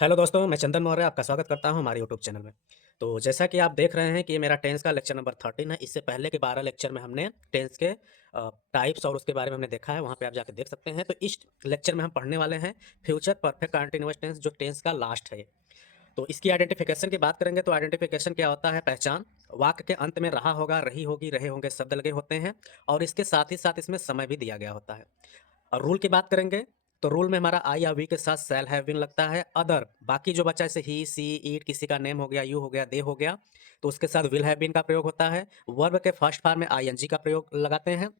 Hello दोस्तों, मैं चंदन मौर्य आपका स्वागत करता हूं हमारे यूट्यूब चैनल में। तो जैसा कि आप देख रहे हैं कि ये मेरा टेंस का लेक्चर नंबर 13 है। इससे पहले के 12 लेक्चर में हमने टेंस के टाइप्स और उसके बारे में हमने देखा है, वहाँ पे आप जाके देख सकते हैं। तो इस लेक्चर में हम पढ़ने वाले हैं फ्यूचर परफेक्ट कंटीन्यूअस टेंस, जो टेंस का लास्ट है ये। तो इसकी आइडेंटिफिकेशन की बात करेंगे तो आइडेंटिफिकेशन क्या होता है? पहचान। वाक्य के अंत में रहा होगा, रही होगी, रहे होंगे शब्द लगे होते हैं और इसके साथ ही साथ इसमें समय भी दिया गया होता है। और रूल की बात करेंगे तो रूल में हमारा आई या वी के साथ सेल हैव बीन लगता है। अदर बाकी जो बचा जैसे ही, सी, इट, किसी का नेम हो गया, यू हो गया, दे हो गया, तो उसके साथ विल हैव बीन का प्रयोग होता है। वर्ब के फर्स्ट फॉर्म में आईएनजी का प्रयोग लगाते हैं।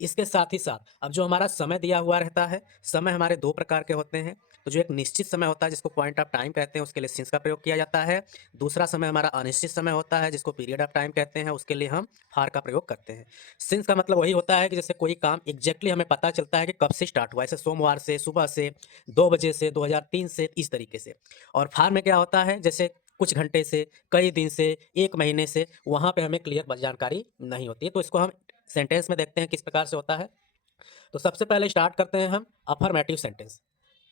इसके साथ ही साथ अब जो हमारा समय दिया हुआ रहता है, समय हमारे दो प्रकार के होते हैं। तो जो एक निश्चित समय होता है जिसको पॉइंट ऑफ टाइम कहते हैं, उसके लिए सिंस का प्रयोग किया जाता है। दूसरा समय हमारा अनिश्चित समय होता है जिसको पीरियड ऑफ टाइम कहते हैं, उसके लिए हम फार का प्रयोग करते हैं। सिंस का मतलब वही होता है कि जैसे कोई काम एग्जैक्टली हमें पता चलता है कि कब से स्टार्ट हुआ, जैसे सोमवार से, सुबह से, 2 बजे से, 2003 से, इस तरीके से। और फार में क्या होता है, जैसे कुछ घंटे से, कई दिन से, 1 महीने से, वहाँ पे हमें क्लियर जानकारी नहीं होती है। तो इसको हम सेंटेंस में देखते हैं किस प्रकार से होता है। तो सबसे पहले स्टार्ट करते हैं हम अफर्मेटिव सेंटेंस।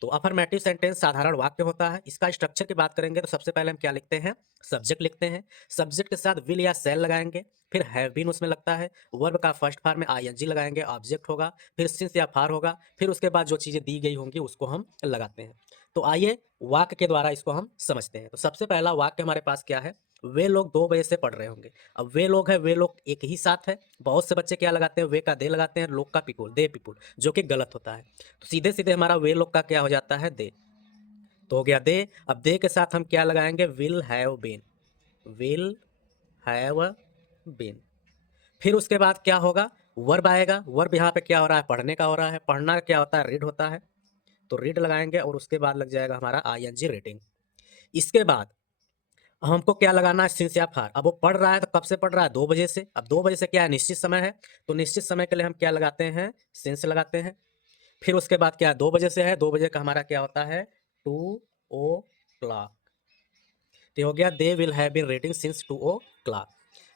तो अफर्मेटिव सेंटेंस साधारण वाक्य होता है। इसका स्ट्रक्चर की बात करेंगे तो सबसे पहले हम क्या लिखते हैं? सब्जेक्ट लिखते हैं। सब्जेक्ट के साथ विल या सेल लगाएंगे, फिर हैव बीन उसमें लगता है। वर्ब का फर्स्ट फॉर्म में आईएनजी लगाएंगे, ऑब्जेक्ट होगा, फिर सिंस या फार होगा, फिर उसके बाद जो चीज़ें दी गई होंगी उसको हम लगाते हैं। तो आइए वाक्य के द्वारा इसको हम समझते हैं। तो सबसे पहला वाक्य हमारे पास क्या है? वे लोग 2 बजे से पढ़ रहे होंगे। अब वे लोग है, वे लोग एक ही साथ है। बहुत से बच्चे क्या लगाते हैं? वे का दे लगाते हैं, लोग का पीपुल, दे पीपुल, जो कि गलत होता है। तो सीधे सीधे हमारा वे लोग का क्या हो जाता है? दे। तो हो गया दे। अब दे के साथ हम क्या लगाएंगे? Will have been, will have been. फिर उसके बाद क्या होगा? वर्ब आएगा। वर्ब यहाँ पे क्या हो रहा है? पढ़ने का हो रहा है। पढ़ना क्या होता है? रीड होता है। तो रीड लगाएंगे और उसके बाद लग जाएगा हमारा आईएनजी, रीडिंग। इसके बाद हमको क्या लगाना है? सिंस या फार। अब वो पढ़ रहा है तो कब से पढ़ रहा है? 2 बजे से। अब 2 बजे से क्या है? निश्चित समय है। तो निश्चित समय के लिए हम क्या लगाते हैं? सिंस लगाते हैं। फिर उसके बाद क्या है? 2 बजे से है। 2 बजे का हमारा क्या होता है? 2 o'clock। तो ये हो गया they will have been reading since 2 o'clock।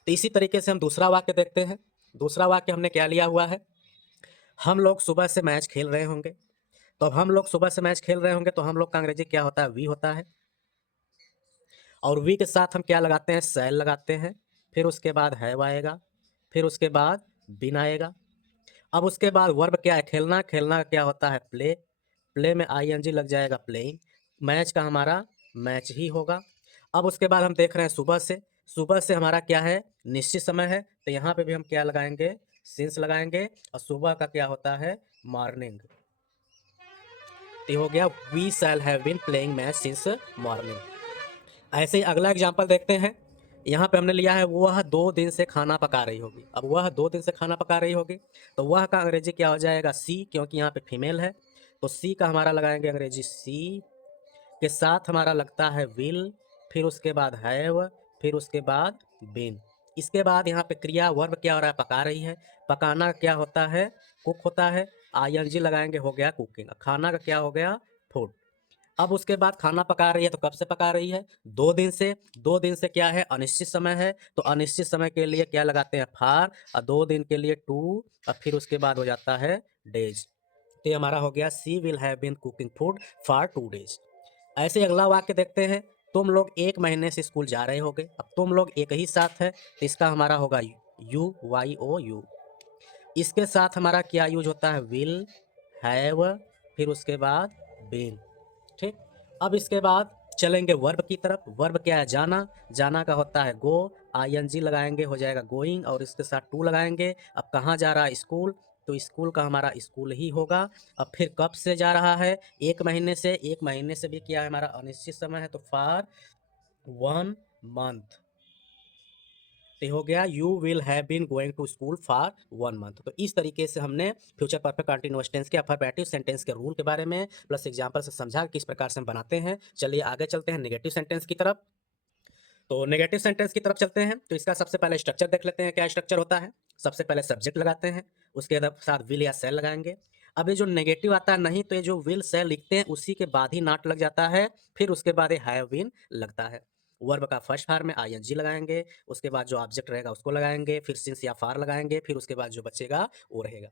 तो इसी तरीके से हम दूसरा वाक्य देखते हैं। दूसरा वाक्य हमने क्या लिया हुआ है? हम लोग सुबह से मैच खेल रहे होंगे। तो अब हम लोग सुबह से मैच खेल रहे होंगे तो हम लोग का अंग्रेजी क्या होता है? वी होता है। और वी के साथ हम क्या लगाते हैं? सेल लगाते हैं। फिर उसके बाद हैव आएगा, फिर उसके बाद बिन आएगा। अब उसके बाद वर्ब क्या है? खेलना। खेलना का क्या होता है? प्ले। प्ले में आईएनजी लग जाएगा, प्लेइंग। मैच का हमारा मैच ही होगा। अब उसके बाद हम देख रहे हैं सुबह से। सुबह से हमारा क्या है? निश्चित समय है। तो यहाँ पे भी हम क्या लगाएंगे? सिंस लगाएंगे। और सुबह का क्या होता है? मॉर्निंग। तो ये हो गया we shall have been playing match since morning. ऐसे ही अगला एग्जाम्पल देखते हैं। यहाँ पे हमने लिया है वह 2 दिन से खाना पका रही होगी। अब वह 2 दिन से खाना पका रही होगी तो वह का अंग्रेजी क्या हो जाएगा? सी, क्योंकि यहाँ पे फीमेल है। तो सी का हमारा लगाएंगे अंग्रेजी सी। के साथ हमारा लगता है विल, फिर उसके बाद हैव, फिर उसके बाद बीन। इसके बाद यहाँ पे क्रिया वर्ब क्या हो रहा है? पका रही है। पकाना क्या होता है? कुक होता है। आईएनजी लगाएंगे, हो गया कुकिंग। खाना का क्या हो गया? फूड। अब उसके बाद खाना पका रही है तो कब से पका रही है? 2 दिन से। 2 दिन से क्या है? अनिश्चित समय है। तो अनिश्चित समय के लिए क्या लगाते हैं? फार। और 2 दिन के लिए टू। और फिर उसके बाद हो जाता है डेज। तो ये हमारा हो गया she will have been cooking food for 2 days. ऐसे अगला वाक्य देखते हैं। तुम लोग 1 महीने से स्कूल जा रहे होगे। अब तुम लोग एक ही साथ है तो इसका हमारा होगा यू, वाई ओ यू। इसके साथ हमारा क्या यूज होता है? विल, हैव, फिर उसके बाद बीन। ठीक। अब इसके बाद चलेंगे वर्ब की तरफ। वर्ब क्या है? जाना। जाना का होता है गो। आईएनजी लगाएंगे, हो जाएगा गोइंग, और इसके साथ टू लगाएंगे। अब कहाँ जा रहा है? स्कूल। तो स्कूल का हमारा स्कूल ही होगा। अब फिर कब से जा रहा है? 1 महीने से। 1 महीने से भी क्या है? हमारा अनिश्चित समय है, तो फॉर 1 मंथ। तो हो गया you will have been going to school for 1 month. तो इस तरीके से हमने फ्यूचर परफेक्ट कंटीन्यूअस टेंस के अफर्मेटिव सेंटेंस के रूल के बारे में प्लस एग्जांपल से समझा कि किस प्रकार से हम बनाते हैं। चलिए आगे चलते हैं नेगेटिव सेंटेंस की तरफ। तो नेगेटिव सेंटेंस की तरफ चलते हैं तो इसका सबसे पहले स्ट्रक्चर देख लेते हैं। क्या स्ट्रक्चर होता है? सबसे पहले सब्जेक्ट लगाते हैं, उसके साथ विल या सेल लगाएंगे। अब ये जो नेगेटिव आता है नहीं, तो ये जो विल सेल लिखते हैं उसी के बाद ही नॉट लग जाता है। फिर उसके बाद ये हैव बीन लगता है। वर्ब का फर्स्ट फॉर्म में आईएनजी लगाएंगे, उसके बाद जो ऑब्जेक्ट रहेगा उसको लगाएंगे, फिर सिंस या फार लगाएंगे, फिर उसके बाद जो बचेगा वो रहेगा।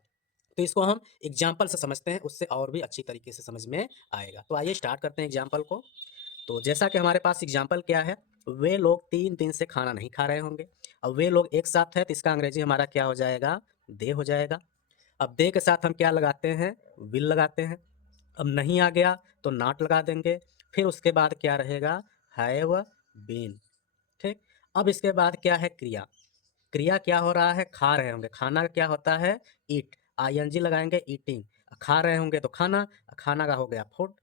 तो इसको हम एग्जाम्पल से समझते हैं, उससे और भी अच्छी तरीके से समझ में आएगा। तो आइए स्टार्ट करते हैं एग्जाम्पल को। तो जैसा कि हमारे पास एग्जाम्पल क्या है, वे लोग 3 दिन से खाना नहीं खा रहे होंगे। अब वे लोग एक साथ है तो इसका अंग्रेजी हमारा क्या हो जाएगा, दे हो जाएगा। अब दे के साथ हम क्या लगाते हैं, विल लगाते हैं। अब नहीं आ गया तो नॉट लगा देंगे। फिर उसके बाद क्या रहेगा, हैव बीन। ठीक। अब इसके बाद क्या है, क्रिया। क्रिया क्या हो रहा है, खा रहे होंगे। खाना क्या होता है, ईट। आईएनजी लगाएंगे, ईटिंग। खा रहे होंगे तो खाना, खाना का हो गया फूड।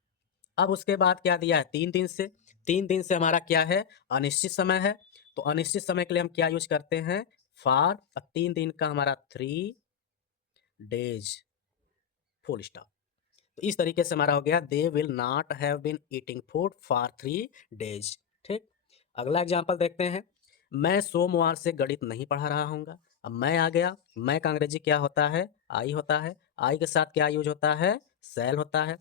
अब उसके बाद क्या दिया है, 3 दिन से। 3 दिन से हमारा क्या है, अनिश्चित समय है। तो अनिश्चित समय के लिए हम क्या यूज करते हैं, फॉर। 3 दिन का हमारा 3 डेज, फुल स्टॉप। तो इस तरीके से हमारा हो गया, they will not have been eating food for 3 days. ठीक। अगला एग्जाम्पल देखते हैं, मैं सोमवार से गणित नहीं पढ़ा रहा हूँगा। अब मैं आ गया, मैं का अंग्रेजी क्या होता है, आई होता है। आई के साथ क्या यूज होता है, सेल होता है।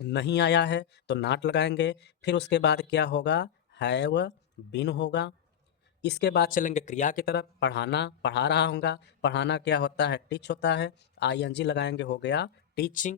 नहीं आया है तो नॉट लगाएंगे। फिर उसके बाद क्या होगा, हैव बीन होगा। इसके बाद चलेंगे क्रिया की तरफ, पढ़ाना, पढ़ा रहा हूँगा। पढ़ाना क्या होता है, टीच होता है। आईएनजी लगाएंगे, हो गया टीचिंग।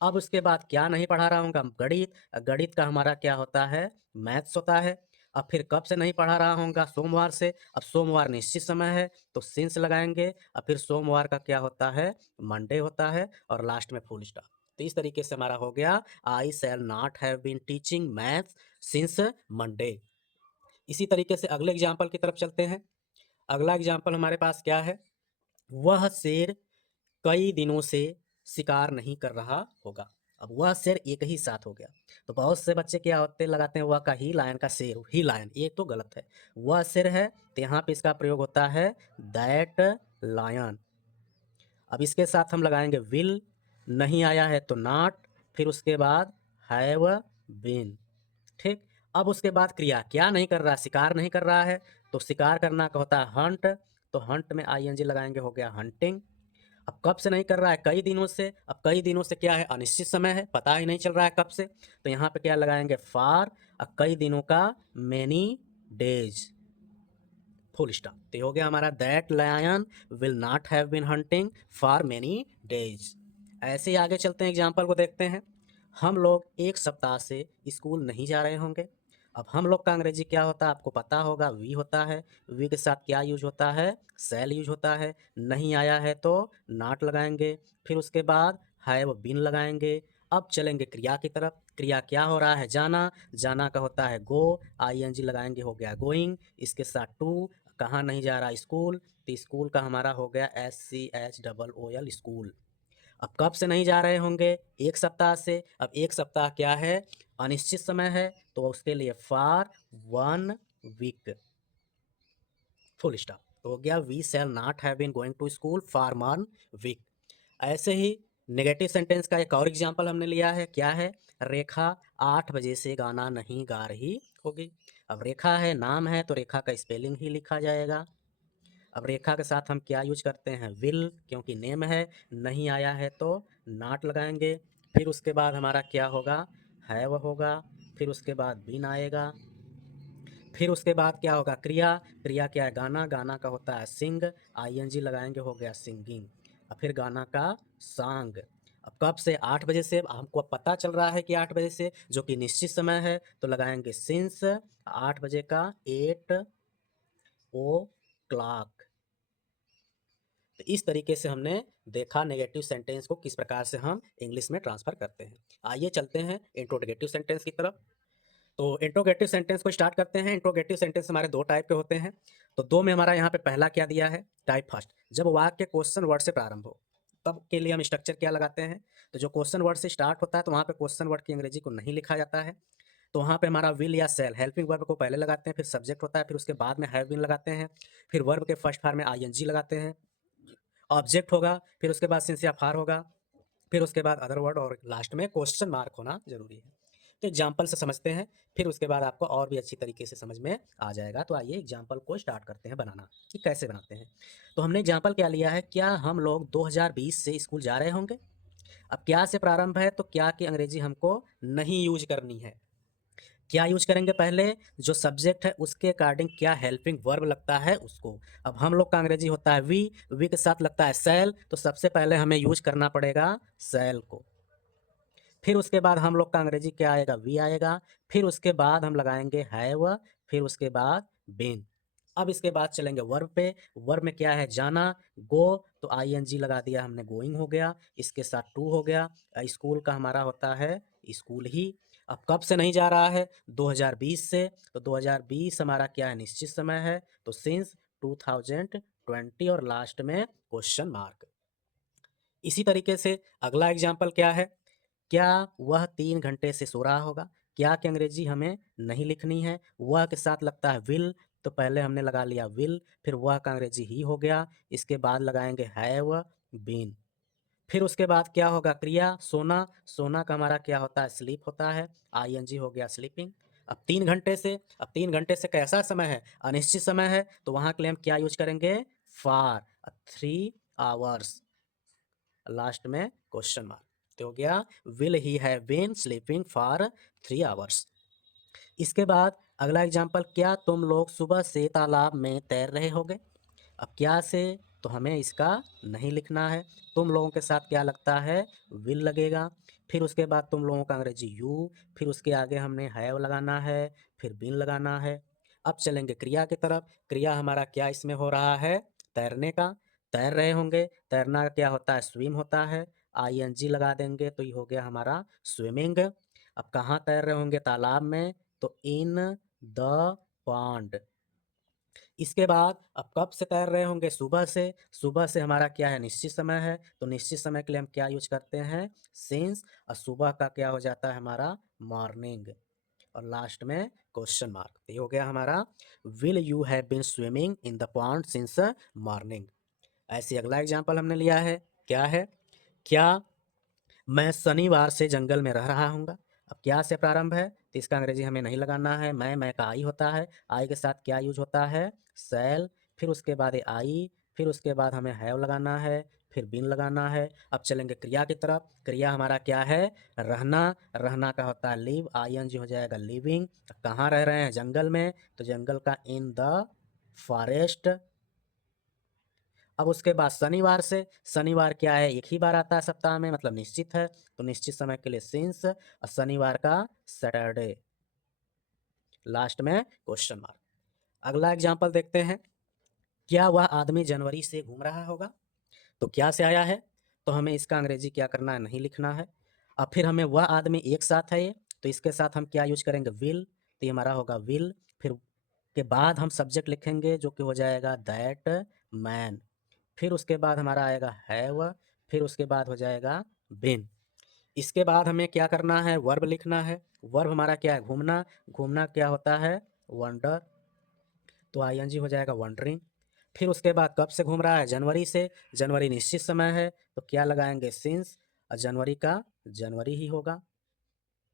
अब उसके बाद क्या नहीं पढ़ा रहा हूँ, गणित। गणित का हमारा क्या होता है, मैथ्स होता है। अब फिर कब से नहीं पढ़ा रहा हूँ, सोमवार से। अब सोमवार निश्चित समय है तो सिंस लगाएंगे। अब फिर सोमवार का क्या होता है, मंडे होता है। और लास्ट में फुल स्टॉप। तो इस तरीके से हमारा हो गया, I shall not have been teaching maths since Monday. इसी तरीके से अगले एग्जाम्पल की तरफ चलते हैं। अगला एग्जाम्पल हमारे पास क्या है, वह शेर कई दिनों से शिकार नहीं कर रहा होगा। अब वह शेर एक ही साथ हो गया। तो बहुत से बच्चे क्या होते लगाते हैं, वह का ही लायन का शेर, ही लायन, ये तो गलत है। वह शेर है तो यहाँ पे इसका प्रयोग होता है दैट लायन। अब इसके साथ हम लगाएंगे विल। नहीं आया है तो नॉट। फिर उसके बाद हैव बीन। ठीक। अब उसके बाद क्रिया, क्या नहीं कर रहा, शिकार नहीं कर रहा है। तो शिकार करना का होता है हंट। तो हंट में आईएनजी लगाएंगे, हो गया हंटिंग। अब कब से नहीं कर रहा है, कई दिनों से। अब कई दिनों से क्या है, अनिश्चित समय है, पता ही नहीं चल रहा है कब से। तो यहाँ पे क्या लगाएंगे, फार। अब कई दिनों का मैनी डेज, फुल स्टॉप। तो हो गया हमारा, that lion will not have been hunting for many days. ऐसे ही आगे चलते हैं, एग्जाम्पल को देखते हैं। हम लोग एक सप्ताह से स्कूल नहीं जा रहे होंगे। अब हम लोग का अंग्रेजी क्या होता है, आपको पता होगा, वी होता है। वी के साथ क्या यूज होता है, सेल यूज होता है। नहीं आया है तो नॉट लगाएंगे। फिर उसके बाद हैव बीन लगाएंगे। अब चलेंगे क्रिया की तरफ। क्रिया क्या हो रहा है, जाना। जाना का होता है गो। आईएनजी लगाएंगे, हो गया गोइंग। इसके साथ टू। कहाँ नहीं जा रहा, स्कूल। तो स्कूल का हमारा हो गया SCHOOL, स्कूल। अब कब से नहीं जा रहे होंगे, एक सप्ताह से। अब एक सप्ताह क्या है, अनिश्चित समय है। तो उसके लिए फॉर 1 वीक, फुल स्टॉप। तो हो गया, we shall not have been going to school for 1 week. ऐसे ही नेगेटिव सेंटेंस का एक और एग्जाम्पल हमने लिया है, क्या है, रेखा 8 बजे से गाना नहीं गा रही होगी। अब रेखा है, नाम है, तो रेखा का स्पेलिंग ही लिखा जाएगा। अब रेखा के साथ हम क्या यूज करते हैं, विल, क्योंकि नेम है। नहीं आया है तो नॉट लगाएंगे। फिर उसके बाद हमारा क्या होगा, हैव होगा। फिर उसके बाद बीन आएगा। फिर उसके बाद क्या होगा, क्रिया। क्रिया क्या है, गाना। गाना का होता है सिंग। आईएनजी लगाएंगे, हो गया सिंगिंग। और फिर गाना का सॉन्ग। अब कब से, 8 बजे से। हमको अब पता चल रहा है कि 8 बजे से, जो कि निश्चित समय है, तो लगाएंगे सिंस 8 बजे का, 8 o'clock। तो इस तरीके से हमने देखा नेगेटिव सेंटेंस को किस प्रकार से हम इंग्लिश में ट्रांसफर करते हैं। आइए चलते हैं इंट्रोगेटिव सेंटेंस की तरफ। तो इंट्रोगेटिव सेंटेंस को स्टार्ट करते हैं। इंट्रोगेटिव सेंटेंस हमारे 2 टाइप के होते हैं। तो 2 में हमारा यहाँ पे पहला क्या दिया है, टाइप फर्स्ट, जब वाक्य क्वेश्चन वर्ड से प्रारंभ हो, तब के लिए हम स्ट्रक्चर क्या लगाते हैं। तो जो क्वेश्चन वर्ड से स्टार्ट होता है तो वहाँ पे क्वेश्चन वर्ड की अंग्रेजी को नहीं लिखा जाता है। तो वहाँ पे हमारा विल या सेल, हेल्पिंग वर्ब को पहले लगाते हैं, फिर सब्जेक्ट होता है, फिर उसके बाद में हैव बीन लगाते हैं, फिर वर्ब के फर्स्ट फॉर्म में आईएनजी लगाते हैं, ऑब्जेक्ट होगा, फिर उसके बाद सिंस या फार होगा, फिर उसके बाद अदर वर्ड, और लास्ट में क्वेश्चन मार्क होना जरूरी है। तो एग्जाम्पल से समझते हैं, फिर उसके बाद आपको और भी अच्छी तरीके से समझ में आ जाएगा। तो आइए एग्जाम्पल को स्टार्ट करते हैं बनाना, कि कैसे बनाते हैं। तो हमने एग्जाम्पल क्या लिया है, क्या हम लोग 2020 से स्कूल जा रहे होंगे। अब क्या से प्रारंभ है, तो क्या की अंग्रेजी हमको नहीं यूज करनी है। क्या यूज करेंगे, पहले जो सब्जेक्ट है उसके अकॉर्डिंग क्या हेल्पिंग वर्ब लगता है उसको। अब हम लोग का अंग्रेजी होता है वी, वी के साथ लगता है सेल, तो सबसे पहले हमें यूज करना पड़ेगा सेल को। फिर उसके बाद हम लोग का अंग्रेजी क्या आएगा, वी आएगा। फिर उसके बाद हम लगाएंगे हैव, फिर उसके बाद बीन। अब इसके बाद चलेंगे वर्ब पे। वर्ब में क्या है, जाना, गो, तो आईएनजी लगा दिया हमने, गोइंग हो गया। इसके साथ टू हो गया। स्कूल का हमारा होता है स्कूल ही। अब कब से नहीं जा रहा है, 2020 से, तो 2020 हमारा क्या है, निश्चित समय है, तो सिंस 2020, और लास्ट में क्वेश्चन मार्क। इसी तरीके से अगला एग्जाम्पल क्या है, क्या वह 3 घंटे से सो रहा होगा। क्या की अंग्रेजी हमें नहीं लिखनी है, वह के साथ लगता है विल, तो पहले हमने लगा लिया विल, फिर वह का अंग्रेजी ही हो गया। इसके बाद लगाएंगे हैव बीन। फिर उसके बाद क्या होगा, क्रिया सोना, सोना का हमारा क्या होता है, स्लीप होता है, आईएनजी हो गया स्लीपिंग। अब 3 घंटे से कैसा समय है, अनिश्चित समय है, तो वहां के लिए हम क्या यूज करेंगे, फॉर 3 आवर्स, लास्ट में क्वेश्चन मार्क। तो हो गया will he have been sleeping for 3 hours. इसके बाद अगला एग्जाम्पल, क्या तुम लोग सुबह से तालाब में तैर रहे होगे। अब क्या से, तो हमें इसका नहीं लिखना है, तुम लोगों के साथ क्या लगता है, विल लगेगा। फिर उसके बाद तुम लोगों का अंग्रेजी यू, फिर उसके आगे हमने हैव लगाना है, फिर बीन लगाना है। अब चलेंगे क्रिया की तरफ। क्रिया हमारा क्या इसमें हो रहा है, तैरने का, तैर रहे होंगे, तैरना क्या होता है, स्विम होता है, आईएनजी लगा देंगे, तो ये हो गया हमारा स्विमिंग। अब कहाँ तैर रहे होंगे, तालाब में, तो इन द पॉन्ड। इसके बाद अब कब से तैर रहे होंगे, सुबह से, सुबह से हमारा क्या है, निश्चित समय है, तो निश्चित समय के लिए हम क्या यूज करते हैं, सिंस, और सुबह का क्या हो जाता है हमारा, मॉर्निंग, और लास्ट में क्वेश्चन मार्क। ये हो गया हमारा will you have been swimming in the pond since morning. ऐसे अगला एग्जाम्पल हमने लिया है, क्या है, क्या मैं शनिवार से जंगल में रह रहा हूँगा। अब क्या से प्रारंभ है, तो इसका अंग्रेजी हमें नहीं लगाना है, मैं का आई होता है, आई के साथ क्या यूज होता है, सेल, फिर उसके बाद ये आई, फिर उसके बाद हमें हैव लगाना है, फिर बिन लगाना है। अब चलेंगे क्रिया की तरफ। क्रिया हमारा क्या है, रहना, रहना का होता है लिव, आईएनजी हो जाएगा लिविंग। कहाँ रह रहे हैं, जंगल में, तो जंगल का इन द फॉरेस्ट। अब उसके बाद शनिवार से, शनिवार क्या है, एक ही बार आता है सप्ताह में, मतलब निश्चित है, तो निश्चित समय के लिए सिंस, और शनिवार का सैटरडे, लास्ट में क्वेश्चन मार्क। अगला एग्जांपल देखते हैं, क्या वह आदमी जनवरी से घूम रहा होगा। तो क्या से आया है, तो हमें इसका अंग्रेजी क्या करना है, नहीं लिखना है। अब फिर हमें वह आदमी एक साथ है ये, तो इसके साथ हम क्या यूज करेंगे, विल, तो ये हमारा होगा विल। फिर के बाद हम सब्जेक्ट लिखेंगे जो कि हो जाएगा दैट मैन। फिर उसके बाद हमारा आएगा हैव, फिर उसके बाद हो जाएगा बिन। इसके बाद हमें क्या करना है, वर्ब लिखना है। वर्ब हमारा क्या है, घूमना, घूमना क्या होता है, वंडर, तो आईएनजी हो जाएगा वंडरिंग। फिर उसके बाद कब से घूम रहा है, जनवरी से, जनवरी निश्चित समय है, तो क्या लगाएंगे, सिंस, और जनवरी का जनवरी ही होगा,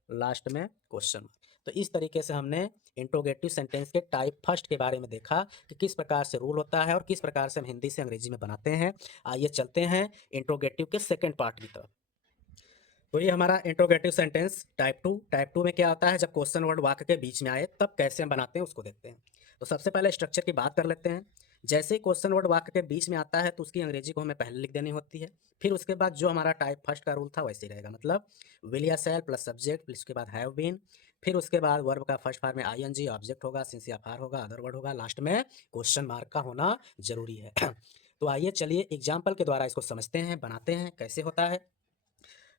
लास्ट में क्वेश्चन मार्क। तो इस तरीके से हमने इंट्रोगेटिव सेंटेंस के टाइप फर्स्ट के बारे में देखा कि किस प्रकार से रूल होता है और किस प्रकार से हम हिंदी से अंग्रेजी में बनाते हैं। आइए चलते हैं इंट्रोगेटिव के सेकंड पार्ट की तरफ। तो ये हमारा इंट्रोगेटिव सेंटेंस टाइप टू में क्या होता है, जब क्वेश्चन वर्ड वाक्य के बीच में आए तब कैसे हम बनाते हैं उसको देखते हैं। तो सबसे पहले स्ट्रक्चर की बात कर लेते हैं। जैसे ही क्वेश्चन वर्ड वाक्य के बीच में आता है तो उसकी अंग्रेजी को हमें पहले लिख देनी होती है। फिर उसके बाद जो हमारा टाइप फर्स्ट का रूल था वैसे ही रहेगा, मतलब विल या शैल प्लस सब्जेक्ट, फिर उसके बाद हैव बीन, फिर उसके बाद वर्ब का फर्स्ट फॉर्म में आईएनजी, ऑब्जेक्ट होगा, सिंस या फार होगा, अदर वर्ड होगा, लास्ट में क्वेश्चन मार्क का होना जरूरी है। तो आइए चलिए एग्जाम्पल के द्वारा इसको समझते हैं, बनाते हैं कैसे होता है।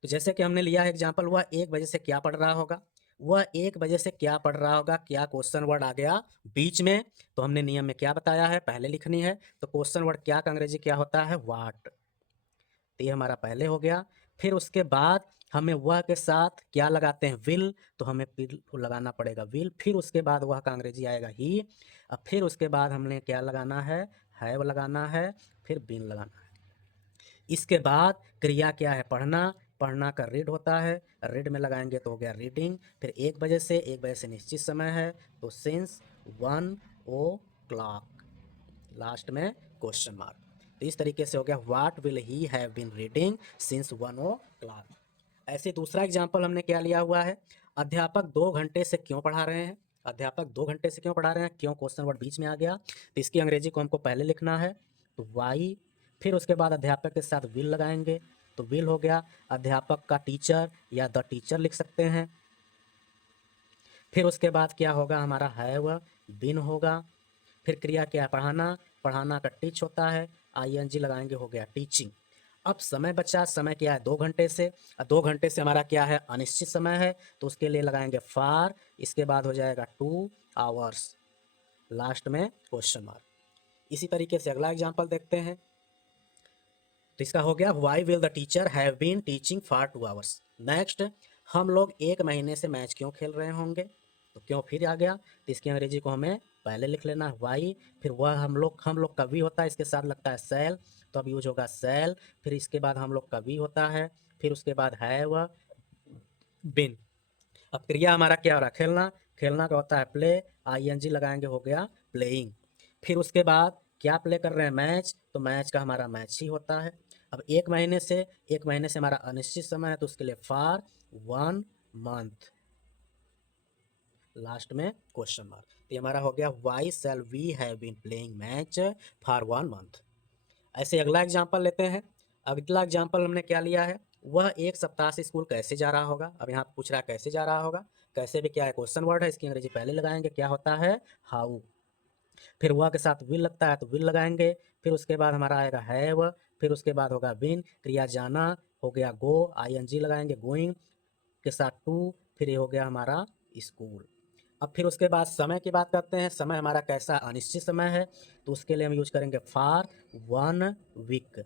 तो जैसे कि हमने लिया है एग्जाम्पल, वह 1 बजे से क्या पढ़ रहा होगा। वह 1 बजे से क्या पढ़ रहा होगा, क्या क्वेश्चन वर्ड आ गया बीच में, तो हमने नियम में क्या बताया है, पहले लिखनी है। तो क्वेश्चन वर्ड क्या का अंग्रेजी क्या होता है, व्हाट, तो ये हमारा पहले हो गया। फिर उसके बाद हमें वह के साथ क्या लगाते हैं, विल, तो हमें विल लगाना पड़ेगा विल। फिर उसके बाद वह का अंग्रेजी आएगा ही। अब फिर उसके बाद हमने क्या लगाना है, हैव लगाना है, फिर बीन लगाना है। इसके बाद क्रिया क्या है, पढ़ना, पढ़ना का रीड होता है, रीड में लगाएंगे तो हो गया रीडिंग। फिर 1 बजे से निश्चित समय है, तो सिंस 1 o'clock, लास्ट में क्वेश्चन मार्क। तो इस तरीके से हो गया what will he have been reading since 1 o'clock। ऐसे दूसरा एग्जाम्पल हमने क्या लिया हुआ है, अध्यापक 2 घंटे से क्यों पढ़ा रहे हैं। अध्यापक 2 घंटे से क्यों पढ़ा रहे हैं, क्यों क्वेश्चन वर्ड बीच में आ गया, तो इसकी अंग्रेजी को हमको पहले लिखना है, तो वाई। फिर उसके बाद अध्यापक के साथ विल लगाएंगे, तो विल हो गया, अध्यापक का टीचर या द टीचर लिख सकते हैं। फिर उसके बाद क्या होगा हमारा हैव, बीन होगा। फिर क्रिया क्या है, पढ़ाना, पढ़ाना का टीच होता है, आईएनजी लगाएंगे, हो गया टीचिंग। अब समय बचा, समय क्या है 2 घंटे से, 2 घंटे से हमारा क्या है अनिश्चित समय है, तो उसके लिए लगाएंगे फार, इसके बाद हो जाएगा 2 आवर्स, लास्ट में क्वेश्चन मार्क। इसी तरीके से अगला एग्जाम्पल देखते हैं। तो इसका हो गया why will the teacher have been teaching for 2 hours. Next, हम लोग 1 महीने से मैच क्यों खेल रहे होंगे, तो क्यों फिर आ गया, तो इसकी अंग्रेजी को हमें पहले लिख लेना है वाई, फिर वह हम लोग का वी होता है, इसके साथ लगता है सेल, तो अब यूज होगा सेल। फिर इसके बाद हम लोग का वी होता है, फिर उसके बाद हैव बीन। अब क्रिया हमारा क्या हो रहा है, खेलना, खेलना का होता है प्ले, आईएनजी लगाएंगे, हो गया प्लेइंग। फिर उसके बाद क्या प्ले कर रहे हैं, मैच, तो मैच का हमारा मैच ही होता है। अब 1 महीने से हमारा अनिश्चित समय है, तो उसके लिए फॉर 1 मंथ, लास्ट में क्वेश्चन मार्क। तो ये हमारा हो गया why shall we have been playing match for 1 month. ऐसे अगला एग्जाम्पल लेते हैं। अगला एग्जाम्पल हमने क्या लिया है, वह 1 सप्ताह से स्कूल कैसे जा रहा होगा। अब यहाँ पूछ रहा है कैसे जा रहा होगा, कैसे भी क्या है क्वेश्चन वर्ड है, इसकी अंग्रेजी पहले लगाएंगे, क्या होता है हाउ। फिर वह के साथ विल लगता है तो विल लगाएंगे, फिर उसके बाद हमारा आएगा हैव, फिर उसके बाद होगा बीन, क्रिया जाना, हो गया गो, आईएनजी लगाएंगे गोइंग के साथ टू, फिर ये हो गया हमारा स्कूल। अब फिर उसके बाद समय की बात करते हैं, समय हमारा कैसा अनिश्चित समय है, तो उसके लिए हम यूज करेंगे फॉर 1 वीक,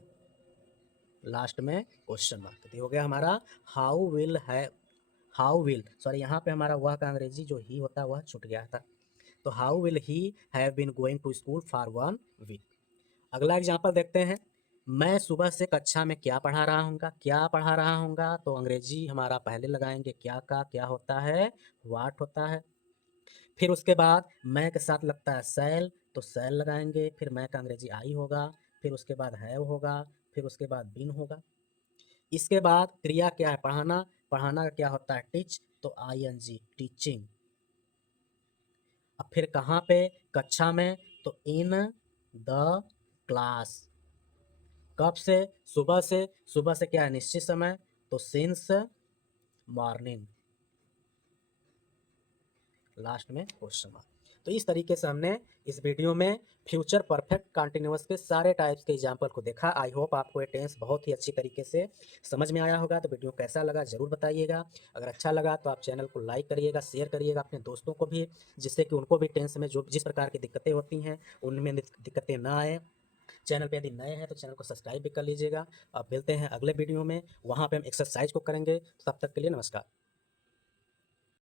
लास्ट में क्वेश्चन मार्क। तो हो गया हमारा हाउ विल सॉरी, यहाँ पे हमारा वह का अंग्रेजी जो ही होता है वह छूट गया था, तो how will he have been going to school for 1 week. अगला एग्जाम्पल देखते हैं। मैं सुबह से कक्षा में क्या पढ़ा रहा हूँगा, क्या पढ़ा रहा हूँगा, तो अंग्रेजी हमारा पहले लगाएंगे, क्या का क्या होता है वाट होता है। फिर उसके बाद मैं के साथ लगता है सेल, तो सेल लगाएंगे, फिर मैं का अंग्रेजी आई होगा, फिर उसके बाद हैव होगा, फिर उसके बाद बीन होगा। इसके बाद क्रिया क्या है, पढ़ाना, पढ़ाना का क्या होता है टीच, तो आईएनजी टीचिंग। अब फिर कहाँ पे, कक्षा में, तो इन द क्लास। कब से, सुबह से, सुबह से क्या है निश्चित समय, तो सिंस मॉर्निंग, लास्ट में क्वेश्चन मार्क। तो इस तरीके से हमने इस वीडियो में फ्यूचर परफेक्ट कंटिन्यूअस के सारे टाइप्स के एग्जाम्पल को देखा। आई होप आपको ये टेंस बहुत ही अच्छी तरीके से समझ में आया होगा। तो वीडियो कैसा लगा ज़रूर बताइएगा। अगर अच्छा लगा तो आप चैनल को लाइक करिएगा, शेयर करिएगा अपने दोस्तों को भी, जिससे कि उनको भी टेंस में जो जिस प्रकार की दिक्कतें होती हैं उनमें दिक्कतें ना आए। चैनल पे यदि नए हैं तो चैनल को सब्सक्राइब भी कर लीजिएगा। अब मिलते हैं अगले वीडियो में, वहाँ पे हम एक्सरसाइज को करेंगे। तब तक के लिए नमस्कार।